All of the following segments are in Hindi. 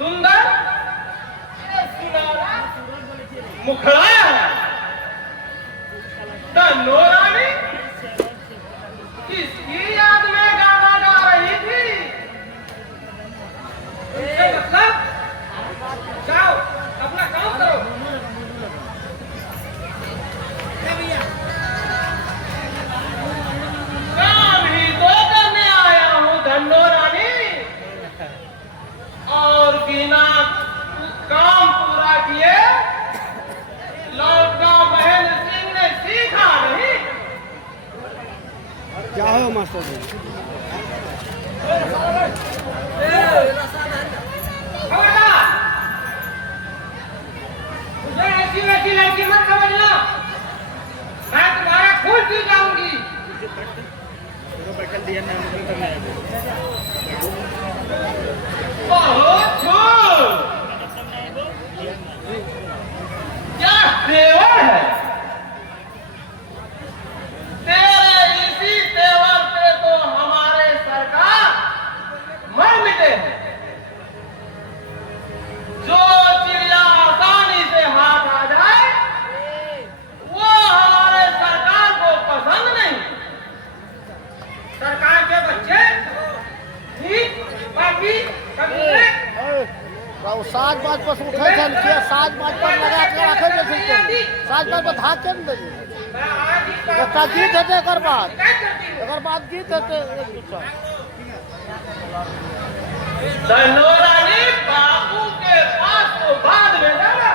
सुंदर सुनहरा मुखड़ा है। नौरानी किसकी याद में गाना गा रही थी? मतलब जाओ अपना काम करो। काम ही तो करने आया हूँ धन्नो रानी, और बिना काम पूरा किए लौटना महेंद्र सिंह ने सीखा नहीं। क्या हो मास्टर जी? मुझे ऐसी वैसी लड़की मत समझना, मैं तुम्हारा खून पी जाऊंगी। बहुत खूब, क्या तेवर है तेरे, इसी तेवर पे तो हमारे सरकार मर मिटे हैं। जो चिड़िया आसानी से हाथ आ जाए वो हमारे सरकार को पसंद नहीं। सरकार के बच्चे ठीक बाकी साज बाज पर उठे छन के साज बाज पर लगा के रखे जे छै, साज बाज पर धाक के दे एकटा गीत हेतै, एकर बाद गीत हेतै एक दूसरा। धन्नो रानी बाबू के पास तो बाद में जाना,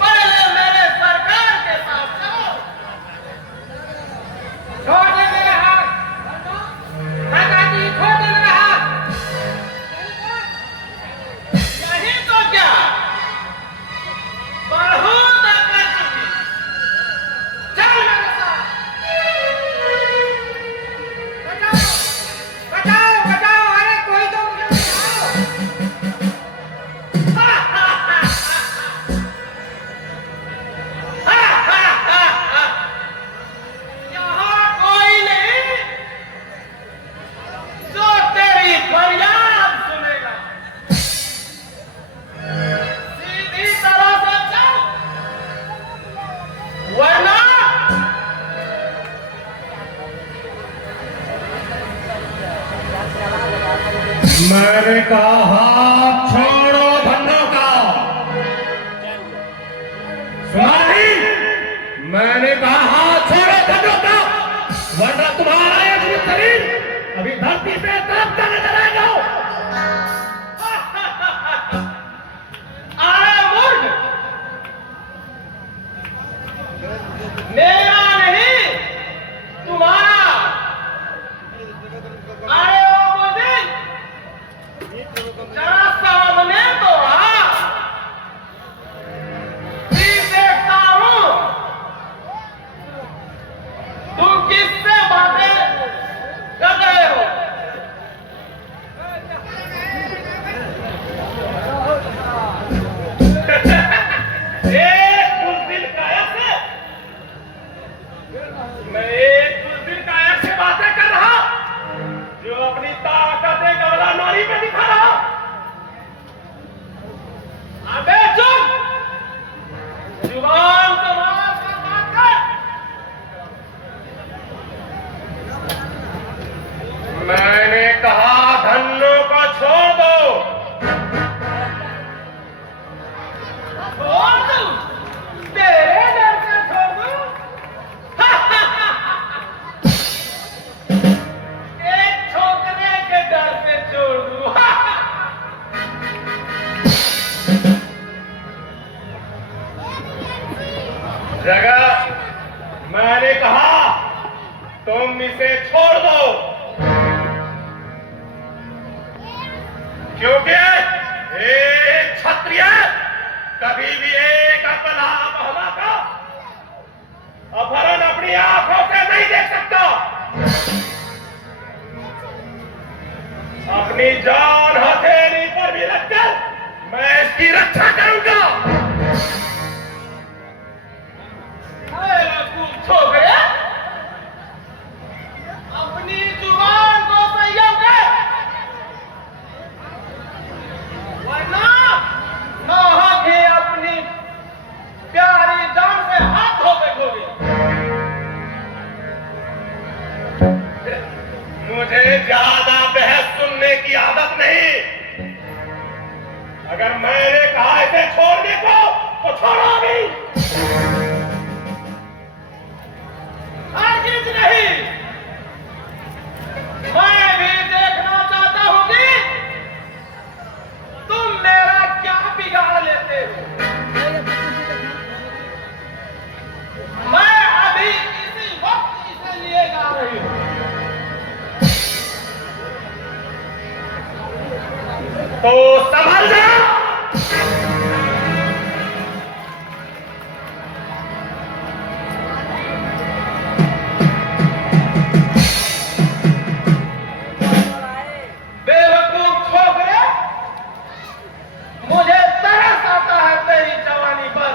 पहले मेरे सरकार के पास जाओ। छोड़ दे मेरे हाथ, काकाजी छोड़ दे मेरे हाथ। यही तो क्या बहुत अकड़ चुकी, चल मेरे साथ। बचाओ बचाओ बचाओ, अरे कोई तो मुझे बचाओ। यहाँ कोई नहीं जो तेरी फरियाद सुनेगा। सीधी तरह से चल, वरना मैंने कहा हाथ छोड़ो धन्नो का, सुना नहीं? मैंने कहा हाथ छोड़ो धन्नो का, वरना तुम्हारा एक भी शरीर अभी धरती पे तड़पता नजर आएगा। अरे मूर्ख, मेरा नहीं तुम्हारा। अरे ओ मोदी, जरा सामने तो आ, फिर देखता हूँ तुम किससे बातें कर रहे हो। एक बुज़दिल कायर से मैं एक बुज़दिल कायर से बातें कर रहा, जो अपनी ताकतें गवला नारी पे दिखा रहा। अबे चुप, जुबान संभाल कर बात कर। मैंने कहा धन्नो को छोड़ दो। छोड़ दूं? तेरे डर से छोड़ दूं? एक छोकरे के डर से छोड़ दूं? जगह मैंने कहा तुम इसे छोड़ दो, क्योंकि एक क्षत्रिय कभी भी एक अबला महिला का अपहरण अपनी आंखों से नहीं देख सकता। अपनी जान हथेली पर भी रखकर मैं इसकी रक्षा करूंगा। छोकरे, अपनी जुबान को संयम कर। अगर मैंने कहा इसे छोड़ने को तो छोड़ो अभी। हरगिज नहीं। मैं भी देखना चाहता हूं कि तुम मेरा क्या बिगाड़ लेते हो। मैं अभी इसी वक्त इसे लिए जा रही हूं। तो संभल जा। बेवकूफ छोकरे, मुझे तरस आता है तेरी जवानी पर।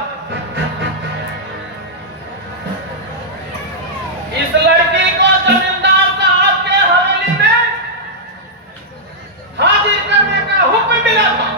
इस लड़की को जमींदार साहब के हवेली में हाजिर करने का हुक्म मिला था।